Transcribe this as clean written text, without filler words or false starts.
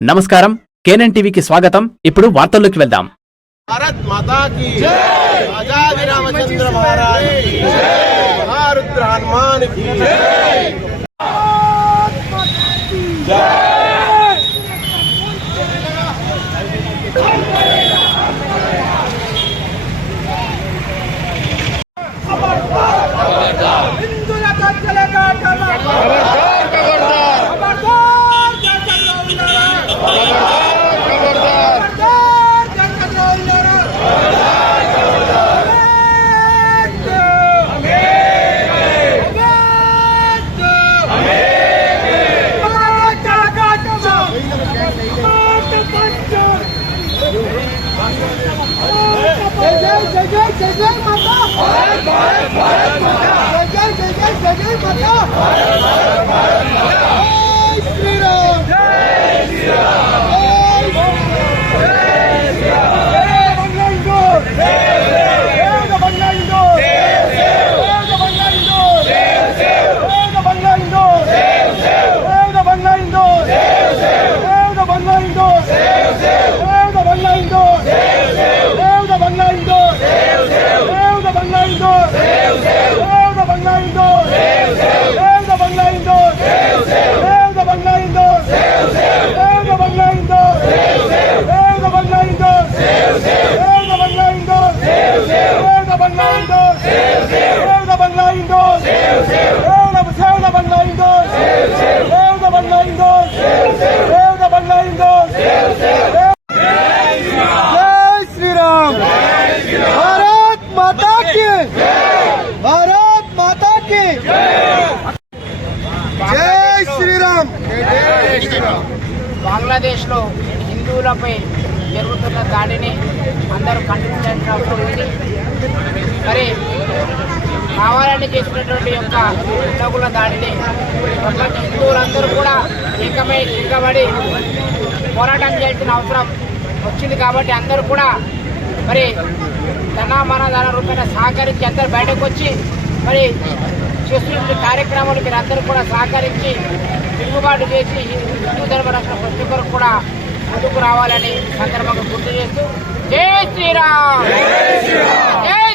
నమస్కారం, కేఎన్ఎన్ టీవీకి స్వాగతం. ఇప్పుడు వార్తల్లోకి వెళ్దాం. భారత్ మాతా కీ జై, ఆజాద్ రామచంద్ర మహారాజ్ కీ జై, మహారుద్ర హనుమాన్ కీ జై, భారత్ మాతా కీ జై. బంగ్లాదేశ్ లో హిందువులపై జరుగుతున్న దాడిని అందరూ ఖండించాల్సిన అవసరం ఉంది. మరి కావాలని చేసినటువంటి యొక్క హిందువుల దాడిని ప్రపంచ హిందువులందరూ కూడా ఏకమై తిరగబడి పోరాటం చేయాల్సిన అవసరం వచ్చింది. కాబట్టి అందరూ కూడా మరి ధన రూపాయల సహకరించి అందరూ బయటకు వచ్చి మరి చేస్తున్న కార్యక్రమాలు మీరు అందరూ కూడా సహకరించి తిరుగుబాటు చేసి హిందూ ధర్మ రక్షణ ప్రతి ఒక్కరు కూడా ముందుకు రావాలని సందర్భంగా గుర్తు చేస్తూ జై శ్రీరామ్, జై